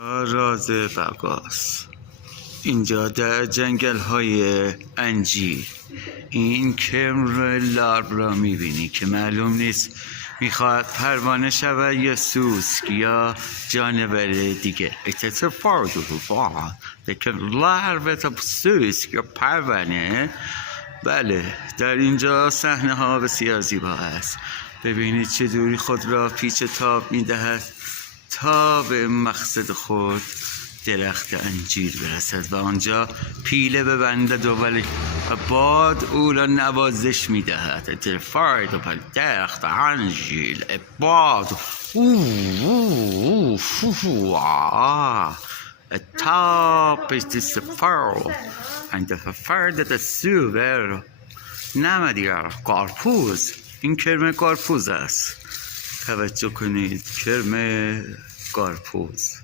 راز بقاس اینجا در جنگل های انجیر این کرم لارب را میبینی که معلوم نیست میخواد پروانه شود یا سوسک یا جانور دیگه اتفاق که لارب تا سوسک یا پروانه. بله در اینجا صحنه ها بسیار زیبا است. ببینید چه دوری خود را پیچ تاب میدهد تا به مقصد خود درخت انجیر برسد و آنجا پیله ببندد و باد او را نوازش میدهد. اتفاق و درخت انجیر باد Het top is this furrow and the further the silver نمدیگر کارپوز. این کرم کارپوز است. توجه کنید کرم کارپوز.